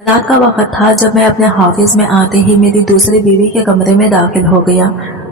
रात का वक्त था जब मैं अपने ऑफिस में आते ही मेरी दूसरी बीवी के कमरे में दाखिल हो गया।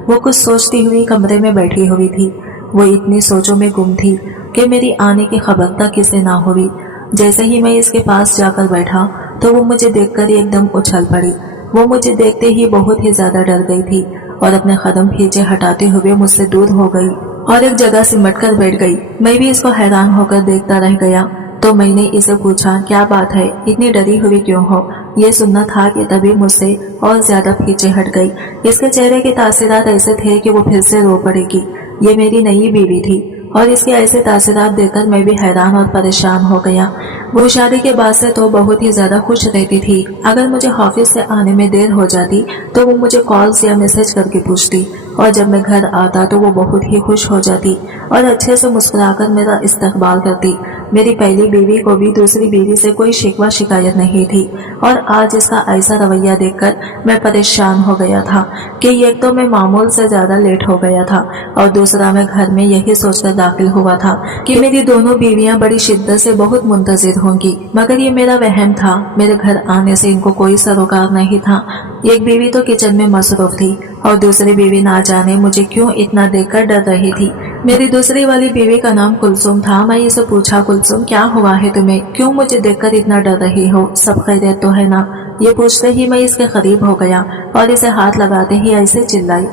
वो कुछ सोचती हुई कमरे में बैठी हुई थी। वो इतनी सोचों में गुम थी कि मेरी आने की खबर तक किसे ना हुई। जैसे ही मैं इसके पास जाकर बैठा तो वो मुझे देखकर एकदम उछल पड़ी। वो मुझे देखते ही बहुत ही ज्यादा डर गई थी और अपने कदम पीछे हटाते हुए मुझसे दूर हो गई और एक जगह सिमट कर बैठ गई। मैं भी इसको हैरान होकर देखता रह गया। तो मैंने इसे पूछा, क्या बात है, इतनी डरी हुई क्यों हो? ये सुनना था कि तभी मुझसे और ज्यादा पीछे हट गई। इसके चेहरे के तासीरात ऐसे थे कि वो फिर से रो पड़ेगी। ये मेरी नई बीवी थी और इसके ऐसे तासीरात देखकर मैं भी हैरान और परेशान हो गया। वो शादी के बाद से तो बहुत ही ज्यादा खुश रहती थी। अगर मुझे ऑफिस से आने में देर हो जाती तो वो मुझे कॉल्स या मैसेज करके पूछती और जब मैं घर आता तो वो बहुत ही खुश हो जाती और अच्छे से मुस्कुराकर मेरा इस्तकबाल करती। मेरी पहली बीवी को भी दूसरी बीवी से कोई शिकवा शिकायत नहीं थी और आज इसका ऐसा रवैया देखकर मैं परेशान हो गया था कि एक तो मैं मामूल से ज्यादा लेट हो गया था और दूसरा मैं घर में यही सोचकर दाखिल हुआ था कि मेरी दोनों बीवियां बड़ी शिद्दत से बहुत मुंतजिर होंगी। मगर ये मेरा वहम था। मेरे घर आने से इनको कोई सरोकार नहीं था। एक बीवी तो किचन में मसरूफ थी और दूसरी बीवी ना जाने मुझे क्यों इतना देखकर डर रही थी। मेरी दूसरी वाली बीवी का नाम कुलसुम था। मैं इसे पूछा, कुलसुम क्या हुआ है तुम्हें, क्यों मुझे देखकर इतना डर रही हो, सब खैरियत तो है ना? ये पूछते ही मैं इसके करीब हो गया और इसे हाथ लगाते ही ऐसे चिल्लाई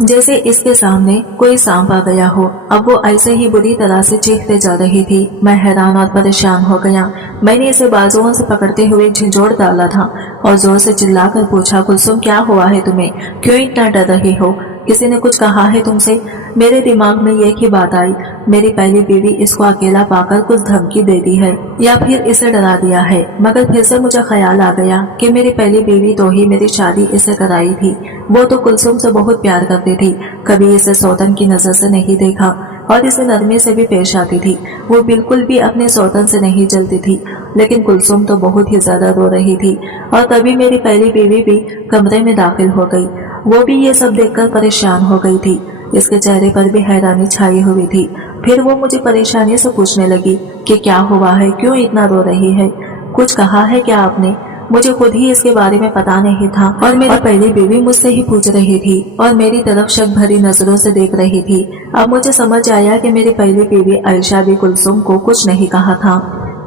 जैसे इसके सामने कोई सांप आ गया हो। अब वो ऐसे ही बुरी तरह से चीखते जा रही थी। मैं हैरान और परेशान हो गया। मैंने इसे बाजुओं से पकड़ते हुए झिंझोड़ डाला था और जोर से चिल्लाकर पूछा, कुलसुम क्या हुआ है तुम्हें, क्यों इतना डर रही हो, किसी ने कुछ कहा है तुमसे? मेरे दिमाग में एक ही बात आई, मेरी पहली बीवी इसको अकेला पाकर कुछ धमकी दे दी है या फिर इसे डरा दिया है। मगर फिर से मुझे ख्याल आ गया कि मेरी पहली बीवी तो ही मेरी शादी इसे कराई थी। वो तो कुलसुम से बहुत प्यार करती थी, कभी इसे सौतन की नजर से नहीं देखा और इसे नरमी से भी पेश आती थी। वो बिल्कुल भी अपने सौतन से नहीं जलती थी। लेकिन कुलसुम तो बहुत ही ज्यादा रो रही थी और तभी मेरी पहली बीवी भी कमरे में दाखिल हो गई। वो भी ये सब देखकर परेशान हो गई थी। इसके चेहरे पर भी हैरानी छाई हुई थी। फिर वो मुझे परेशानी से पूछने लगी कि क्या हुआ है, क्यों इतना रो रही है, कुछ कहा है क्या आपने? मुझे खुद ही इसके बारे में पता नहीं था और मेरी पहली बीवी मुझसे ही पूछ रही थी और मेरी तरफ शक भरी नजरों से देख रही थी। अब मुझे समझ आया कि मेरी पहली बीवी आयशा भी कुलसुम को कुछ नहीं कहा था,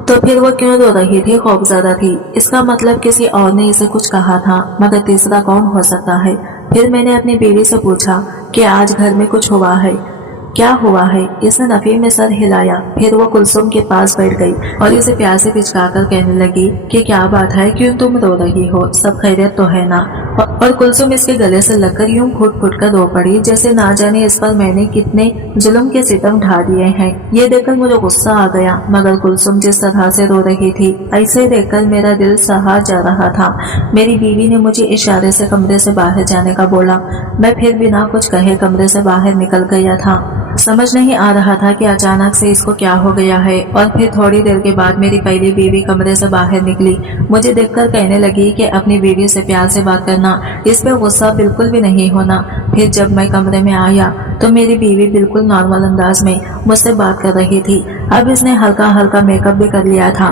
तो फिर वो क्यों रो रही थी, खौफजदा थी। इसका मतलब किसी और ने इसे कुछ कहा था, मगर तीसरा कौन हो सकता है? फिर मैंने अपनी बीवी से पूछा कि आज घर में कुछ हुआ है, क्या हुआ है? इसने नफी में सर हिलाया। फिर वो कुलसुम के पास बैठ गई और इसे प्यार से पिचकाकर कहने लगी कि क्या बात है, क्यों तुम रो रही हो, सब खैरियत तो है ना? और कुलसुम इसके गले से लगकर यूं फूट फूट कर रो पड़ी जैसे ना जाने इस पर मैंने कितने जुल्म के सितम ढा दिए हैं। ये देखकर मुझे गुस्सा आ गया, मगर कुलसुम जिस तरह से रो रही थी ऐसे देखकर मेरा दिल सहा जा रहा था। मेरी बीवी ने मुझे इशारे से कमरे से बाहर जाने का बोला। मैं फिर बिना कुछ कहे कमरे से बाहर निकल गया था। समझ नहीं आ रहा था कि अचानक से इसको क्या हो गया है। और फिर थोड़ी देर के बाद मेरी पहली बीवी कमरे से बाहर निकली। मुझे देखकर कहने लगी कि अपनी बीवी से प्यार से बात करना, इस पे गुस्सा बिल्कुल भी नहीं होना। फिर जब मैं कमरे में आया तो मेरी बीवी बिल्कुल नॉर्मल अंदाज में मुझसे बात कर रही थी। अब इसने हल्का हल्का मेकअप भी कर लिया था।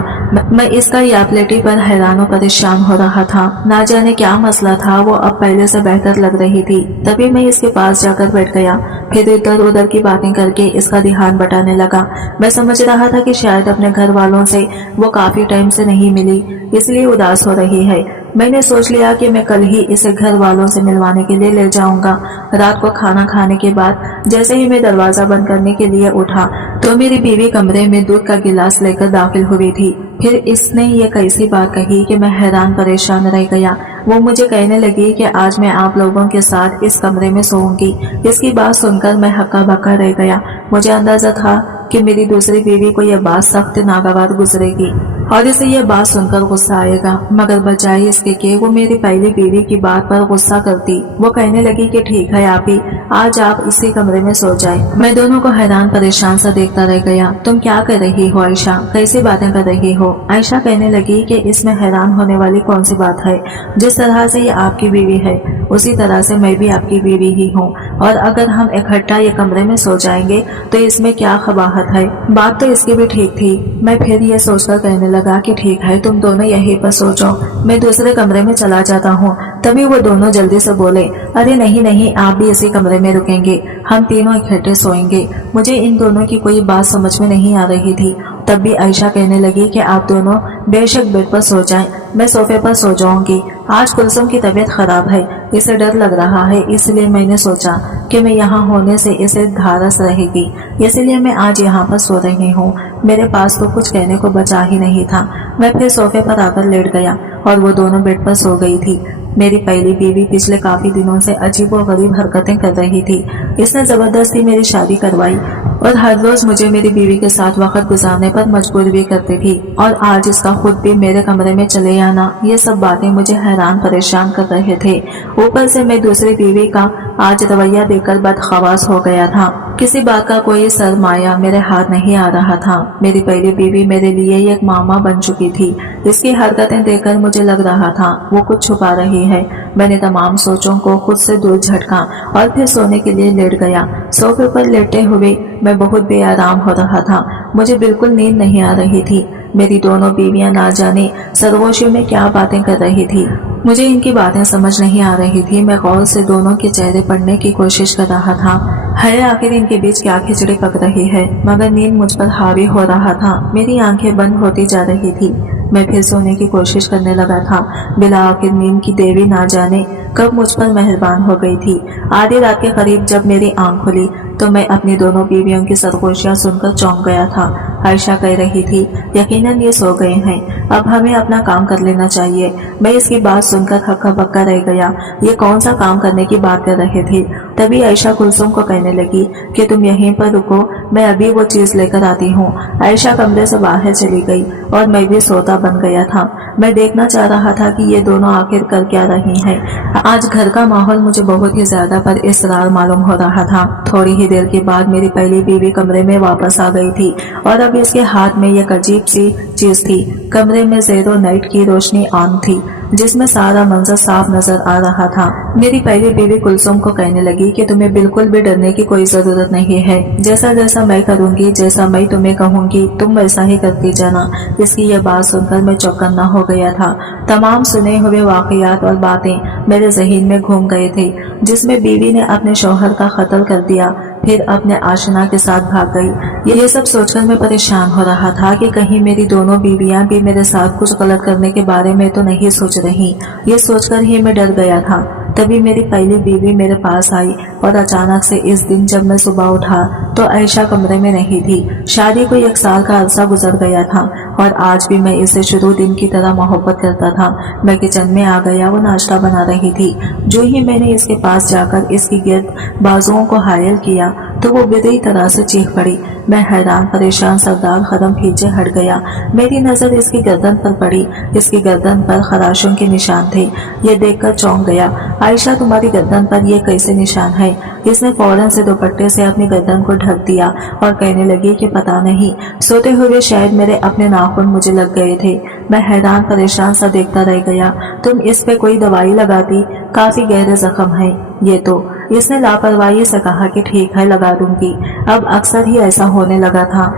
मैं इसका यापलेटी पर हैरान और परेशान हो रहा था। ना जाने क्या मसला था, वो अब पहले से बेहतर लग रही थी। तभी मैं इसके पास जाकर बैठ गया। फिर इधर उधर की बातें करके इसका ध्यान बटाने लगा। मैं समझ रहा था कि शायद अपने घर वालों से वो काफी टाइम से नहीं मिली, इसलिए उदास हो रही है। मैंने सोच लिया कि मैं कल ही इसे घर वालों से मिलवाने के लिए ले जाऊंगा। रात को खाना खाने के बाद जैसे ही मैं दरवाजा बंद करने के लिए उठा तो मेरी बीवी कमरे में दूध का गिलास लेकर दाखिल हुई थी। फिर इसने ये कैसी बात कही कि मैं हैरान परेशान रह गया। वो मुझे कहने लगी कि आज मैं आप लोगों के साथ इस कमरे में सोऊंगी। इसकी बात सुनकर मैं हक्का बक्का रह गया। मुझे अंदाजा था कि मेरी दूसरी बीवी को यह बात सख्त नागवार गुजरेगी और इसे यह बात सुनकर गुस्सा आएगा, मगर बजाय इसके कि वो मेरी पहली बीवी की बात पर गुस्सा करती, वो कहने लगी कि ठीक है आप ही, आज आप इसी कमरे में सो जाए। मैं दोनों को हैरान परेशान सा देखता रह गया। तुम क्या कर रही हो आयशा, कैसी बातें कर रही हो? आयशा कहने लगी कि इसमें हैरान होने वाली कौन सी बात है, जिस तरह से ये आपकी बीवी है उसी तरह से मैं भी आपकी बीवी ही हूँ, और अगर हम इकट्ठा ये कमरे में सो जाएंगे तो इसमें क्या कबाहत है। बात तो इसकी भी ठीक थी। मैं फिर ये सोचकर कहने लगा कि ठीक है, तुम दोनों यहीं पर सो जाओ, मैं दूसरे कमरे में चला जाता हूँ। तभी वो दोनों जल्दी से बोले, अरे नहीं नहीं, आप भी इसी कमरे में रुकेंगे, हम तीनों इकट्ठे सोएंगे। मुझे इन दोनों की कोई बात समझ में नहीं आ रही थी। तब भी आयशा कहने लगी कि आप दोनों बेशक बेड पर सो जाएं, मैं सोफे पर सो जाऊंगी। आज कुलसुम की तबीयत खराब है, इसे डर लग रहा है, इसलिए मैंने सोचा कि मैं यहाँ होने से इसे धारस रहेगी, इसलिए मैं आज यहाँ पर सो रही हूँ। मेरे पास तो कुछ कहने को बचा ही नहीं था। मैं फिर सोफे पर आकर लेट गया और वो दोनों बेड पर सो गई थी। मेरी पहली बीवी पिछले काफी दिनों से अजीब और गरीब हरकतें कर रही थी। इसने जबरदस्ती मेरी शादी करवाई और हर रोज मुझे मेरी बीवी के साथ वक्त गुजारने पर मजबूर भी करती थी, और आज इसका खुद भी मेरे कमरे में चले आना, ये सब बातें मुझे हैरान परेशान कर रहे थे। ऊपर से मैं दूसरी बीवी का आज रवैया देखकर बदखवास हो गया था। किसी बात का कोई सरमाया मेरे हाथ नहीं आ रहा था। मेरी पहली बीवी मेरे लिए एक मामा बन चुकी थी। इसकी हरकतें देखकर मुझे लग रहा था वो कुछ छुपा रही है। मैंने तमाम सोचों को खुद से दूर झटका और फिर सोने के लिए लेट गया। सोफे पर लेटे हुए मैं बहुत बेआराम हो रहा था। मुझे बिल्कुल नींद नहीं आ रही थी। मेरी दोनों बीवियां ना जाने सरगोशी में क्या बातें कर रही थी। मुझे इनकी बातें समझ नहीं आ रही थी। मैं गौर से दोनों के चेहरे पढ़ने की कोशिश कर रहा था। है आखिर इनके बीच क्या खिचड़ी पक रही है, मगर नींद मुझ पर हावी हो रहा था। मेरी आंखें बंद होती जा रही थी। मैं फिर सोने की कोशिश करने लगा था। बिला आखिर नींद की देवी ना जाने कब मुझ पर मेहरबान हो गई थी। आधी रात के करीब जब मेरी आंख खुली तो मैं अपनी दोनों बीवियों की सरगोशियां सुनकर चौंक गया था। आयशा कह रही थी, यकीनन ये सो गए हैं, अब हमें अपना काम कर लेना चाहिए। मैं इसकी बात सुनकर हक्का बक्का रह गया। ये कौन सा काम करने की बात कर रहे थे। तभी आयशा कुलसुम को कहने लगी कि तुम यहीं पर रुको, मैं अभी वो चीज लेकर आती हूँ। आयशा कमरे से बाहर चली गई और मैं भी सोता बन गया था। मैं देखना चाह रहा था कि ये दोनों आखिर कर क्या रही हैं। आज घर का माहौल मुझे बहुत ही ज्यादा पर इसरार मालूम हो रहा था। थोड़ी ही देर के बाद मेरी पहली बीवी कमरे में वापस आ गई थी और अब इसके हाथ में एक अजीब सी चीज थी। कमरे में ज़ेरो नाइट की रोशनी ऑन थी, जिसमें सारा मंजर साफ नजर आ रहा था। मेरी पहली बीवी कुलसुम को कहने लगी कि तुम्हें बिल्कुल भी डरने की कोई जरूरत नहीं है। जैसा जैसा मैं करूंगी, जैसा मैं तुम्हें कहूंगी, तुम वैसा ही करती जाना। इसकी यह बात सुनकर मैं चौकन्ना हो गया था। तमाम सुने हुए वाकयात और बातें मेरे जहन में घूम गए थे, जिसमें बीवी ने अपने शौहर का कत्ल कर दिया, फिर अपने आशना के साथ भाग गई। ये सब सोचकर मैं परेशान हो रहा था कि कहीं मेरी दोनों बीवियां भी मेरे साथ कुछ गलत करने के बारे में तो नहीं सोच रही। ये सोचकर ही मैं डर गया था। तभी मेरी पहली बीवी मेरे पास आई और अचानक से इस दिन जब मैं सुबह उठा तो आयशा कमरे में नहीं थी। शादी को 1 साल का अरसा गुजर गया था और आज भी मैं इससे शुरू दिन की तरह मोहब्बत करता था। मैं किचन में आ गया, वो नाश्ता बना रही थी। जो ही मैंने इसके पास जाकर इसकी गिर्द बाजुओं को हायल किया तो वो बुरी तरह से चीख पड़ी। मैं हैरान परेशान सरदार कदम पीछे हट गया। मेरी नजर इसकी गर्दन पर पड़ी। इसकी गर्दन पर खराशों के निशान थे। ये देखकर चौंक गया। आयशा, तुम्हारी गर्दन पर ये कैसे निशान है? इसने फौरन से दुपट्टे से अपनी गर्दन को ढक दिया और कहने लगी कि पता नहीं, सोते हुए शायद मेरे अपने नाखून मुझे लग गए थे। मैं हैरान परेशान सा देखता रह गया। तुम इस पे कोई दवाई लगाती, काफी गहरे जख्म है ये तो। इसने लापरवाही से कहा कि ठीक है, लगा दूंगी। अब अक्सर ही ऐसा होने लगा था।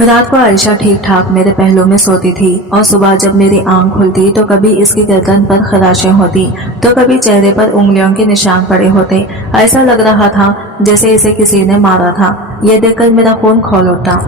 रात को आयशा ठीक ठाक मेरे पहलू में सोती थी और सुबह जब मेरी आंख खुलती तो कभी इसकी गर्दन पर खराशें होती तो कभी चेहरे पर उंगलियों के निशान पड़े होते। ऐसा लग रहा था जैसे इसे किसी ने मारा था। ये देखकर मेरा खून खौल उठा।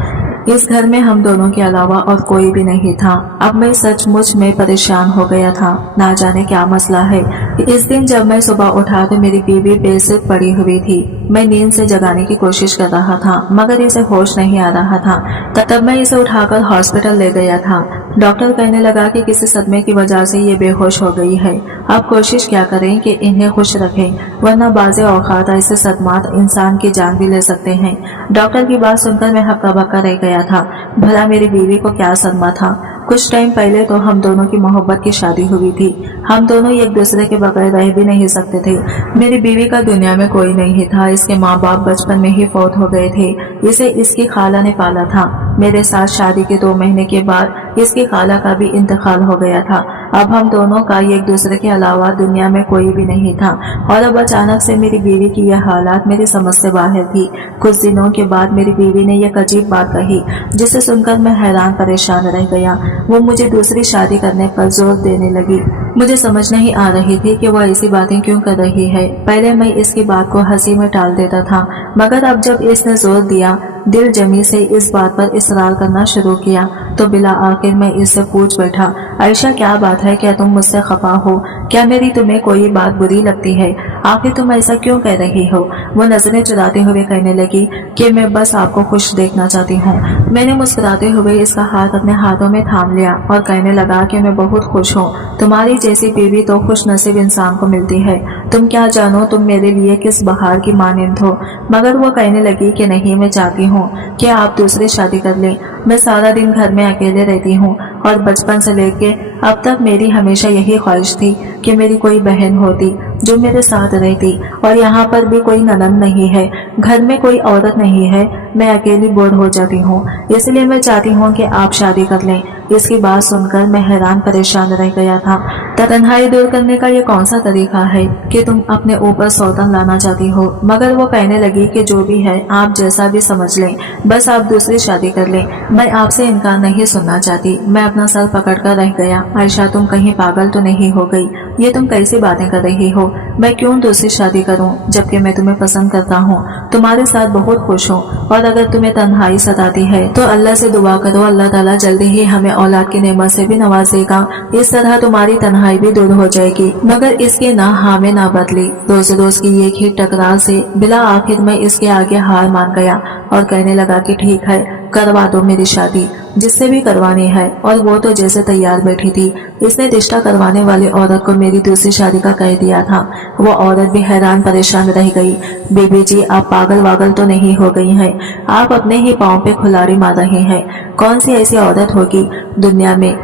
इस घर में हम दोनों के अलावा और कोई भी नहीं था। अब मैं सचमुच में परेशान हो गया था। ना जाने क्या मसला है। इस दिन जब मैं सुबह उठा तो मेरी बीवी बेसिर पड़ी हुई थी। मैं नींद से जगाने की कोशिश कर रहा था मगर इसे होश नहीं आ रहा था। तब मैं इसे उठाकर हॉस्पिटल ले गया था। डॉक्टर कहने लगा कि किसी सदमे की वजह से ये बेहोश हो गई है। अब कोशिश क्या करें कि इन्हें खुश रखें, वरना बाज़े औकात ऐसे सदमात इंसान की जान भी ले सकते हैं। डॉक्टर की बात सुनकर मैं हक्का बक्का रह गया था। भला मेरी बीवी को क्या सदमा था? कुछ टाइम पहले तो हम दोनों की मोहब्बत की शादी हुई थी। हम दोनों एक दूसरे के बगैर रह भी नहीं सकते थे। मेरी बीवी का दुनिया में कोई नहीं था। इसके माँ बाप बचपन में ही फौत हो गए थे। इसे इसकी खाला ने पाला था। मेरे साथ शादी के 2 महीने के बाद इसकी खाला का भी इंतकाल हो गया था। अब हम दोनों का एक दूसरे के अलावा दुनिया में कोई भी नहीं था। और अब अचानक से मेरी बीवी की यह हालात मेरी समझ से बाहर थी। कुछ दिनों के बाद मेरी बीवी ने यह अजीब बात कही जिसे सुनकर मैं हैरान परेशान रह गया। वो मुझे दूसरी शादी करने पर जोर देने लगी। मुझे समझ नहीं आ रही थी कि वह ऐसी बातें क्यों कर रही है। पहले मैं इसकी बात को हंसी में टाल देता था, मगर अब जब इसने जोर दिया, दिल जमी से इस बात पर इसरार करना शुरू किया, तो बिला आखिर मैं इससे पूछ बैठा, आयशा क्या बात है? क्या तुम मुझसे खफा हो? क्या मेरी तुम्हें कोई बात बुरी लगती है? आखिर तुम ऐसा क्यों कह रही हो? वो नजरें चुराते हुए कहने लगी कि मैं बस आपको खुश देखना चाहती हूँ। मैंने मुस्कुराते हुए इसका हाथ अपने हाथों में थाम लिया और कहने लगा कि मैं बहुत खुश हूँ। तुम्हारी जैसी बीवी तो खुश नसीब इंसान को मिलती है। तुम क्या जानो तुम मेरे लिए किस बहार की मानिंद हो। मगर वो कहने लगी कि नहीं, मैं चाहती हूँ कि आप दूसरी शादी कर लें। मैं सारा दिन घर में अकेले रहती हूँ और बचपन से लेके अब तक मेरी हमेशा यही ख्वाहिश थी कि मेरी कोई बहन होती जो मेरे साथ रहती। और यहाँ पर भी कोई ननद नहीं है, घर में कोई औरत नहीं है, मैं अकेली बोर हो जाती हूँ। इसलिए मैं चाहती हूँ कि आप शादी कर लें। इसकी बात सुनकर मैं हैरान परेशान रह गया था। तन्हाई दूर करने का ये कौन सा तरीका है कि तुम अपने ऊपर सौतन लाना चाहती हो? मगर वो कहने लगी कि जो भी है आप जैसा भी समझ लें, बस आप दूसरी शादी कर लें। मैं आपसे इनकार नहीं सुनना चाहती। मैं अपना सर पकड़कर रह गया। आयशा, तुम कहीं पागल तो नहीं हो गई? ये तुम कैसी बातें कर रही हो? मैं क्यों दूसरी शादी करूं जबकि मैं तुम्हें पसंद करता हूं, तुम्हारे साथ बहुत खुश हूं। और अगर तुम्हें तन्हाई सताती है तो अल्लाह से दुआ करो, अल्लाह ताला जल्दी ही हमें औलाद की नेमत से भी नवाजेगा। इस तरह तुम्हारी तन्हाई भी दूर हो जाएगी। मगर इसके ना हाँ में ना बदली। रोज रोज की एक ही टकरार से बिला आखिर में इसके आगे हार मान गया और कहने लगा कि ठीक है, करवा दो मेरी शादी, जिससे भी करवानी है। और वो तो जैसे तैयार बैठी थी। इसने रिश्ता करवाने वाली औरत को मेरी दूसरी शादी का कह दिया था। वो औरत भी हैरान परेशान रह गई। बीबी जी, आप पागल वागल तो नहीं हो गई हैं? आप अपने ही पाँव पे खुलाड़ी मार रही हैं। कौन सी ऐसी औरत होगी दुनिया में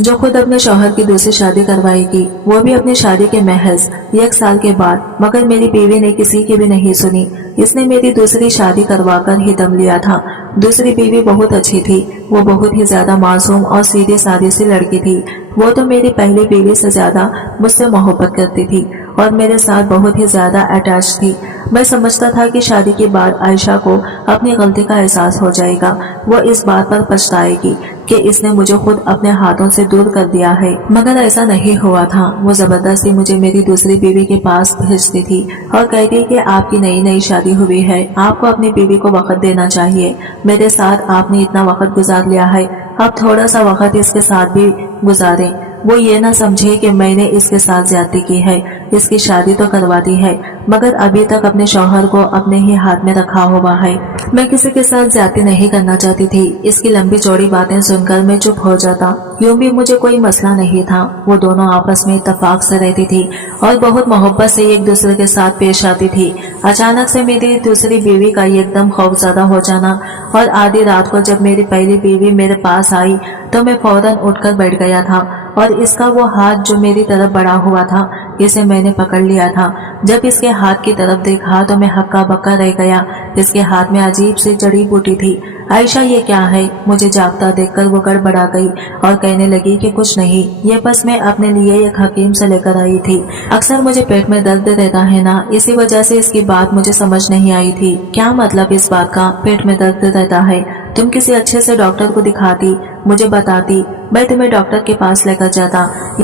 जो खुद अपने शौहर की दूसरी शादी करवाएगी, वो भी अपनी शादी के महज 1 साल के बाद। मगर मेरी बीवी ने किसी की भी नहीं सुनी। इसने मेरी दूसरी शादी करवाकर ही दम लिया था। दूसरी बीवी बहुत अच्छी थी। वो बहुत ही ज्यादा मासूम और सीधी सादी सी लड़की थी। वो तो मेरी पहली बीवी से ज्यादा मुझसे मोहब्बत करती थी और मेरे साथ बहुत ही ज्यादा अटैच थी। मैं समझता था कि शादी के बाद आयशा को अपनी गलती का एहसास हो जाएगा। वो इस बात पर पछताएगी कि इसने मुझे खुद अपने हाथों से दूर कर दिया है। मगर ऐसा नहीं हुआ था। वो जबरदस्ती मुझे मेरी दूसरी बीवी के पास भेजती थी और कहती कि आपकी नई नई शादी हुई है, आपको अपनी बीवी को वक्त देना चाहिए। मेरे साथ आपने इतना वक्त गुजार लिया है, अब थोड़ा सा वक्त इसके साथ भी गुजारें। वो ये ना समझे कि मैंने इसके साथ ज्यादती की है। इसकी शादी तो करवा दी है, मगर अभी तक अपने शौहर को अपने ही हाथ में रखा हुआ है। मैं किसी के साथ ज्यादती नहीं करना चाहती थी। इसकी लंबी चौड़ी बातें सुनकर मैं चुप हो जाता। यूं भी मुझे कोई मसला नहीं था। वो दोनों आपस में इत्तेफाक से रहती थी और बहुत मोहब्बत से एक दूसरे के साथ पेश आती थी। अचानक से मेरी दूसरी बीवी का एकदम खौफजदा हो जाना और आधी रात को जब मेरी पहली बीवी मेरे पास आई तो मैं फौरन उठकर बैठ गया था और इसका वो हाथ जो मेरी तरफ बढ़ा हुआ था, इसे मैंने पकड़ लिया था। जब इसके हाथ की तरफ देखा तो मैं हक्का बक्का रह गया। इसके हाथ में अजीब सी जड़ी बूटी थी। आयशा, ये क्या है? मुझे जागता देखकर वो गड़बड़ा गई और कहने लगी कि कुछ नहीं, ये बस मैं अपने लिए एक हकीम से लेकर आई थी। अक्सर मुझे पेट में दर्द रहता है ना, इसी वजह से इसकी बात मुझे समझ नहीं आई थी। क्या मतलब इस बात का, पेट में दर्द रहता है? तुम किसी अच्छे से डॉक्टर को दिखाती, मुझे बताती, मैं तुम्हें डॉक्टर के पास लेकर जाता।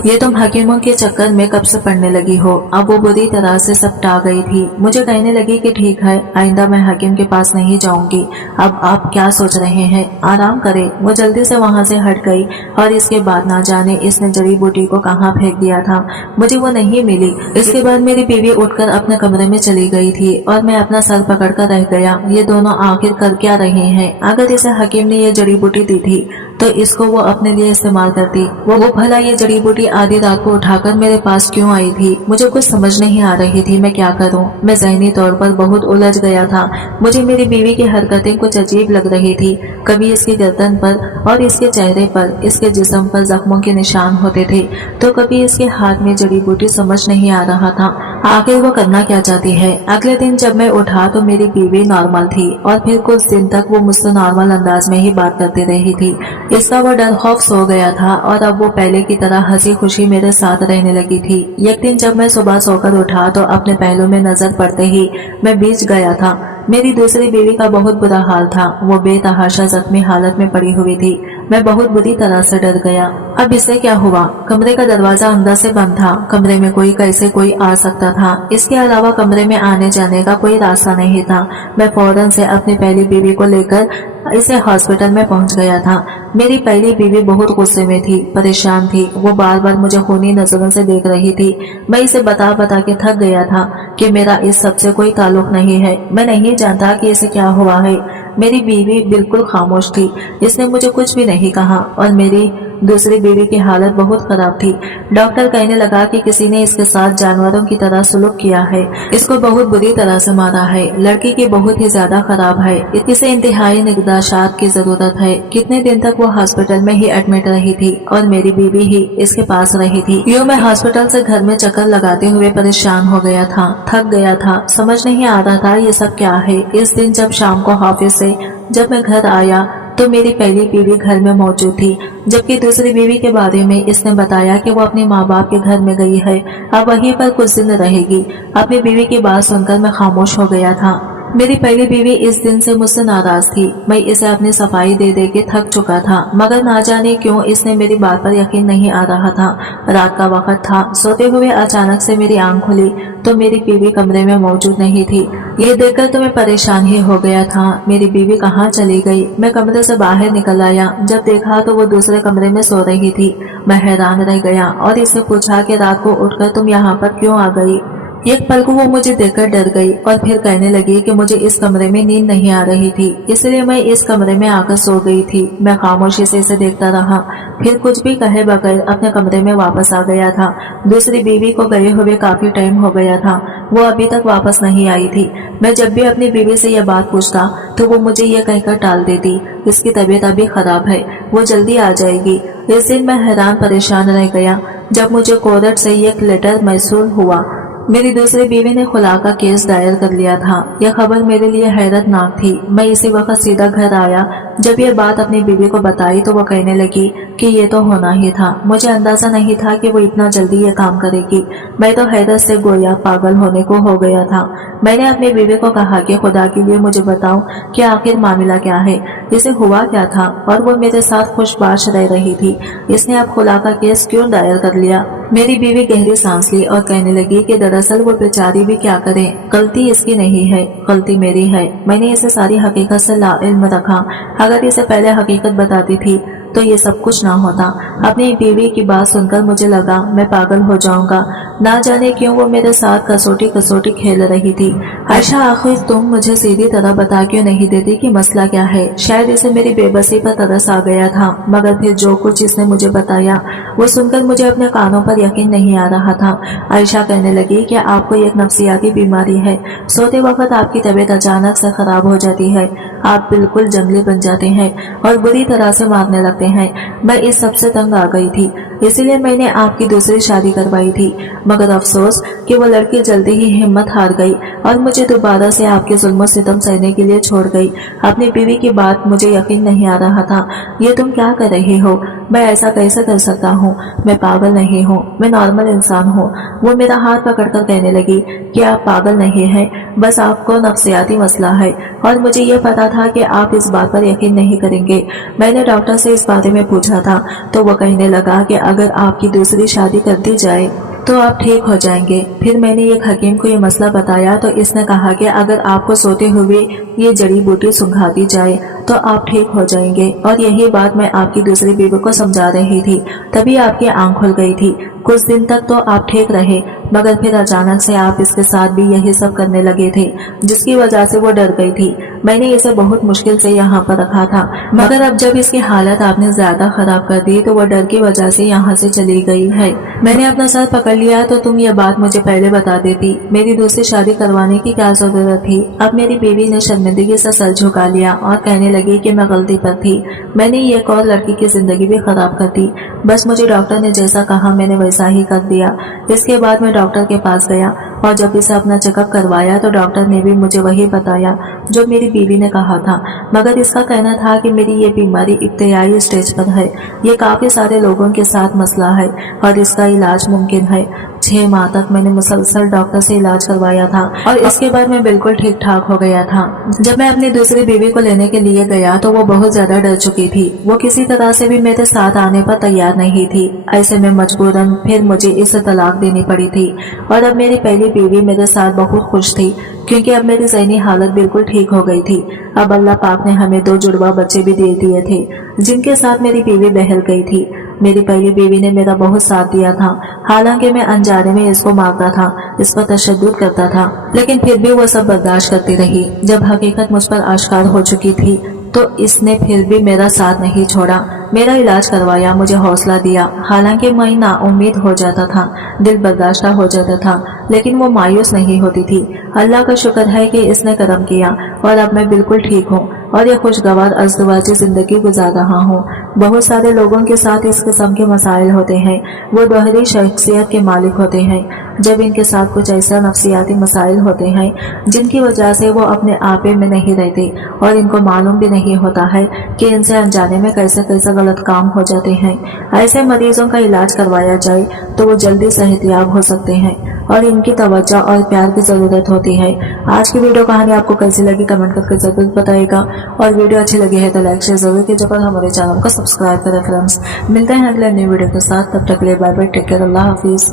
ये तुम हकीमों के चक्कर में कब से पड़ने लगी हो? अब वो बुरी तरह से सपटा गई थी। मुझे कहने लगी कि ठीक है, आइंदा मैं हकीम के पास नहीं जाऊंगी। अब आप क्या सोच रहे हैं? आराम करें। वो जल्दी से वहां से हट गई और इसके बाद ना जाने इसने जड़ी बूटी को कहाँ फेंक दिया था। मुझे वो नहीं मिली। इसके बाद मेरी बीवी उठकर अपने कमरे में चली गई थी और मैं अपना सर पकड़कर रह गया। ये दोनों आखिर कर क्या रहे हैं? अगर इसे हकीम ने ये जड़ी बूटी दी थी तो इसको वो अपने लिए इस्तेमाल करती। वो भला ये जड़ी बूटी आधी रात को उठाकर मेरे पास क्यों आई थी? मुझे कुछ समझ नहीं आ रही थी मैं क्या करूं। मैं ज़हनी तौर पर बहुत उलझ गया था। मुझे मेरी बीवी की हरकतें कुछ अजीब लग रही थी। कभी इसकी गर्दन पर और इसके चेहरे पर, इसके जिस्म पर जख्मों के निशान होते थे, तो कभी इसके हाथ में जड़ी बूटी। समझ नहीं आ रहा था आखिर वो करना क्या चाहती है। अगले दिन जब मैं उठा तो मेरी बीवी नॉर्मल थी और फिर कुछ दिन तक वो मुझसे नॉर्मल अंदाज में ही बात करती रही थी। इसका वो डर खौफ सो गया था और अब वो पहले की तरह हंसी खुशी मेरे साथ रहने लगी थी। एक दिन जब मैं सुबह सोकर उठा तो अपने पहलू में नजर पड़ते ही मैं बीच गया था। मेरी दूसरी बीवी का बहुत बुरा हाल था। वो बेतहाशा जख्मी हालत में पड़ी हुई थी। मैं बहुत बुरी तरह से डर गया। अब इससे क्या हुआ? कमरे का दरवाजा अंदर से बंद था। कमरे में कैसे कोई आ सकता था? इसके अलावा कमरे में आने जाने का कोई रास्ता नहीं था। मैं फौरन से अपनी पहली बीवी को लेकर इसे हॉस्पिटल में पहुंच गया था। मेरी पहली बीवी बहुत गुस्से में थी, परेशान थी। वो बार बार मुझे खूनी नजरों से देख रही थी। मैं इसे बता बता के थक गया था कि मेरा इस सब से कोई ताल्लुक नहीं है। मैं नहीं जानता कि इसे क्या हुआ है। मेरी बीवी बिल्कुल खामोश थी। इसने मुझे कुछ भी नहीं कहा और मेरी दूसरी बीवी की हालत बहुत खराब थी। डॉक्टर कहने लगा कि किसी ने इसके साथ जानवरों की तरह सुलूक किया है। इसको बहुत बुरी तरह से मारा है। लड़की की बहुत ही ज्यादा खराब है। इसे इंतहाई निगहदाश्त की जरूरत है। कितने दिन तक वो हॉस्पिटल में ही एडमिट रही थी और मेरी बीवी ही इसके पास रही थी। यूँ मैं हॉस्पिटल से घर में चक्कर लगाते हुए परेशान हो गया था, थक गया था। समझ नहीं आ रहा था ये सब क्या है। इस दिन जब शाम को ऑफिस से जब मैं घर आया तो मेरी पहली बीवी घर में मौजूद थी, जबकि दूसरी बीवी के बारे में इसने बताया कि वो अपने माँ बाप के घर में गई है, अब वहीं पर कुछ दिन रहेगी। अपनी बीवी की बात सुनकर मैं खामोश हो गया था। मेरी पहली बीवी इस दिन से मुझसे नाराज थी। मैं इसे अपनी सफाई दे दे के थक चुका था, मगर ना जाने क्यों इसने मेरी बात पर यकीन नहीं आ रहा था। रात का वक्त था। सोते हुए अचानक से मेरी आंख खुली तो मेरी बीवी कमरे में मौजूद नहीं थी। ये देखकर तो मैं परेशान ही हो गया था। मेरी बीवी कहाँ चली गई? मैं कमरे से बाहर निकल आया। जब देखा तो वो दूसरे कमरे में सो रही थी। मैं हैरान रह गया और इससे पूछा कि रात को उठकर तुम यहाँ पर क्यों आ गई? एक पल को वो मुझे देखकर डर गई और फिर कहने लगी कि मुझे इस कमरे में नींद नहीं आ रही थी, इसलिए मैं इस कमरे में आकर सो गई थी। मैं खामोशी से इसे देखता रहा, फिर कुछ भी कहे बगैर अपने कमरे में वापस आ गया था। दूसरी बीवी को गए हुए काफी टाइम हो गया था। वो अभी तक वापस नहीं आई थी। मैं जब भी अपनी बीवी से यह बात पूछता तो वो मुझे ये कहकर टाल देती, इसकी तबीयत अभी खराब है, वो जल्दी आ जाएगी। इस दिन मैं हैरान परेशान रह गया जब मुझे कोर्ट से एक लेटर मैसूल हुआ। मेरी दूसरी बीवी ने खुला का केस दायर कर लिया था। यह खबर मेरे लिए हैरतनाक थी। मैं इसी वक्त सीधा घर आया। जब यह बात अपनी बीवी को बताई तो वो कहने लगी कि ये तो होना ही था। मुझे अंदाजा नहीं था कि वो इतना जल्दी ये काम करेगी। मैं तो हैरत से गोया पागल होने को हो गया था। मैंने अपनी बीवी को कहा कि खुदा के लिए मुझे बताओ कि आखिर मामला क्या है, इसे हुआ क्या था। और वो मेरे साथ खुशबाश रह रही थी। इसने अब खुला का केस क्यों दायर कर लिया? मेरी बीवी गहरी सांस ली और कहने लगी कि दरअसल वो बेचारी भी क्या करे, गलती इसकी नहीं है, गलती मेरी है। मैंने इसे सारी हकीकत से लाइल्म रखा। अगर इसे पहले हकीकत बताती थी तो ये सब कुछ ना होता। अपनी बीवी की बात सुनकर मुझे लगा मैं पागल हो जाऊंगा। ना जाने क्यों वो मेरे साथ कसौटी खेल रही थी। आयशा, आखिर तुम मुझे सीधी तरह बता क्यों नहीं देती कि मसला क्या है? शायद इसे मेरी बेबसी पर तरस आ गया था, मगर फिर जो कुछ इसने मुझे बताया वो सुनकर मुझे अपने कानों पर यकीन नहीं आ रहा था। आयशा कहने लगी कि आपको एक नफ्सियाती बीमारी है। सोते वक्त आपकी तबीयत अचानक से खराब हो जाती है, आप बिल्कुल जंगली बन जाते हैं और बुरी तरह से मारने लगते हैं। मैं इस सब से तंग आ गई थी, इसीलिए मैंने आपकी दूसरी शादी करवाई थी। मगर अफसोस कि वो लड़की जल्दी ही हिम्मत हार गई और मुझे दोबारा से आपके जुल्म सितम सहने के लिए छोड़ गई। अपनी बीवी की बात मुझे यकीन नहीं आ रहा था। ये तुम क्या कर रही हो? मैं ऐसा कैसे कर सकता हूँ? मैं पागल नहीं हूँ, मैं नॉर्मल इंसान हूँ। वो मेरा हाथ पकड़कर कहने लगी कि आप पागल नहीं हैं, बस आपको नफ्सियाती मसला है और मुझे ये पता था कि आप इस बात पर यकीन नहीं करेंगे। मैंने डॉक्टर से इस बारे में पूछा था तो वो कहने लगा कि अगर आपकी दूसरी शादी कर दी जाए तो आप ठीक हो जाएंगे। फिर मैंने एक हकीम को ये मसला बताया तो इसने कहा कि अगर आपको सोते हुए ये जड़ी बूटी सुंघा दी जाए तो आप ठीक हो जाएंगे। और यही बात मैं आपकी दूसरी बीवी को समझा रही थी, तभी आपकी आंख खुल गई थी। कुछ दिन तक तो आप ठीक रहे, मगर फिर अचानक से आप इसके साथ भी यही सब करने लगे थे, जिसकी वजह से वो डर गई थी। मैंने इसे बहुत मुश्किल से यहाँ पर रखा था, मगर अब जब इसकी हालत आपने ज्यादा खराब कर दी तो वो डर की वजह से यहाँ से चली गई है। मैंने अपना सर पकड़ लिया तो तुम ये बात मुझे पहले बता देती। मेरी दूसरी शादी करवाने की क्या जरूरत थी? अब मेरी बीवी ने शर्मिंदगी से सर झुका लिया और कहने लगी कि मैं गलती पर थी। मैंने एक और लड़की की जिंदगी भी खराब कर दी। बस मुझे डॉक्टर ने जैसा कहा मैंने वैसा ही कर दिया। इसके बाद मैं डॉक्टर के पास गया। और जब इसे अपना चेकअप करवाया तो डॉक्टर ने भी मुझे वही बताया जो मेरी बीवी ने कहा था, मगर इसका कहना था कि मेरी ये बीमारी इब्तिदाई स्टेज पर है, ये काफी सारे लोगों के साथ मसला है और इसका इलाज मुमकिन है। 6 माह तक मैंने मुसलसल डॉक्टर से इलाज करवाया था और इसके बाद मैं बिल्कुल ठीक ठाक हो गया था। जब मैं अपनी दूसरी बीवी को लेने के लिए गया तो वो बहुत ज्यादा डर चुकी थी। वो किसी तरह से भी मेरे साथ आने पर तैयार नहीं थी। ऐसे में मजबूरन फिर मुझे इसे तलाक देनी पड़ी थी और अब मेरी पहली बीवी मेरे साथ बहुत खुश थी क्योंकि अब मेरी ज़हनी हालत बिल्कुल ठीक हो गई थी। अब अल्लाह पाक ने हमें 2 जुड़वा बच्चे भी दे दिए थे जिनके साथ मेरी बीवी बहल गई थी। मेरी पहली बीवी ने मेरा बहुत साथ दिया था, हालांकि मैं अनजाने में इसको मारता था, इस पर तशद्दुद करता था, लेकिन फिर भी वो सब बर्दाश्त करती रही। जब हकीकत मुझ पर आश्कार हो चुकी थी तो इसने फिर भी मेरा साथ नहीं छोड़ा। मेरा इलाज करवाया, मुझे हौसला दिया। हालांकि मैं नाउम्मीद हो जाता था, दिल बर्दाश्त हो जाता था, लेकिन वो मायूस नहीं होती थी। अल्लाह का शुक्र है कि इसने करम किया और अब मैं बिल्कुल ठीक हूँ और ये खुशगवार अज़दवाजी जिंदगी गुजार रहा हूँ। बहुत सारे लोगों के साथ इस किस्म के मसाइल होते हैं, वो दोहरी शख्सियत के मालिक होते हैं। जब इनके साथ कुछ ऐसा नफ्सियाती मसाइल होते हैं जिनकी वजह से वो अपने आपे में नहीं रहते और इनको मालूम भी नहीं होता है कि इनसे अनजाने में कैसे कैसे गलत काम हो जाते हैं। ऐसे मरीजों का इलाज करवाया जाए तो वो जल्दी सेहतयाब हो सकते हैं और इनकी तवज्जो और प्यार की ज़रूरत होती है। आज की वीडियो कहानी आपको कैसी लगी कमेंट करके ज़रूर बताइएगा और वीडियो अच्छी लगी है तो लाइक शेयर ज़रूर कीजिएगा और हमारे चैनल को सब्सक्राइब करें फ्रेंड्स। मिलते हैं अगले न्यू वीडियो के साथ, तब तक के लिए बाय बाय, टेक केयर, अल्लाह हाफिज़।